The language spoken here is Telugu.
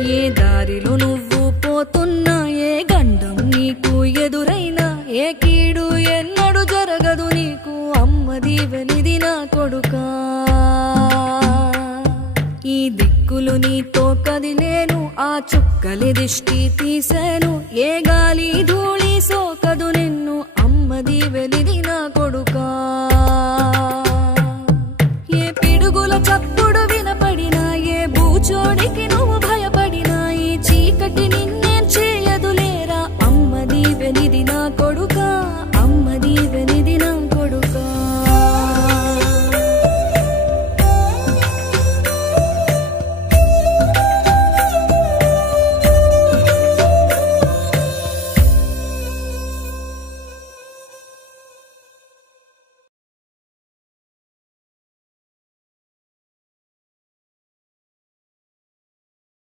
ఏ దారిలో నువ్వు పోతున్నా, ఏ గండం నీకు ఎదురైనా, ఏ కీడు ఎన్నడు జరగదు నీకు, అమ్మ దీవెనిది నా కొడుకా. ఈ దిక్కులు నీతో కదిలేను, ఆ చుక్కలి దిష్టి తీసేను, ఏ గాలి ధూళి సోకదు నిన్ను, అమ్మ దీవెనిది నా కొడుకా. ఏ పిడుగుల చప్పుడు వినపడినా, ఏ భూచోడికి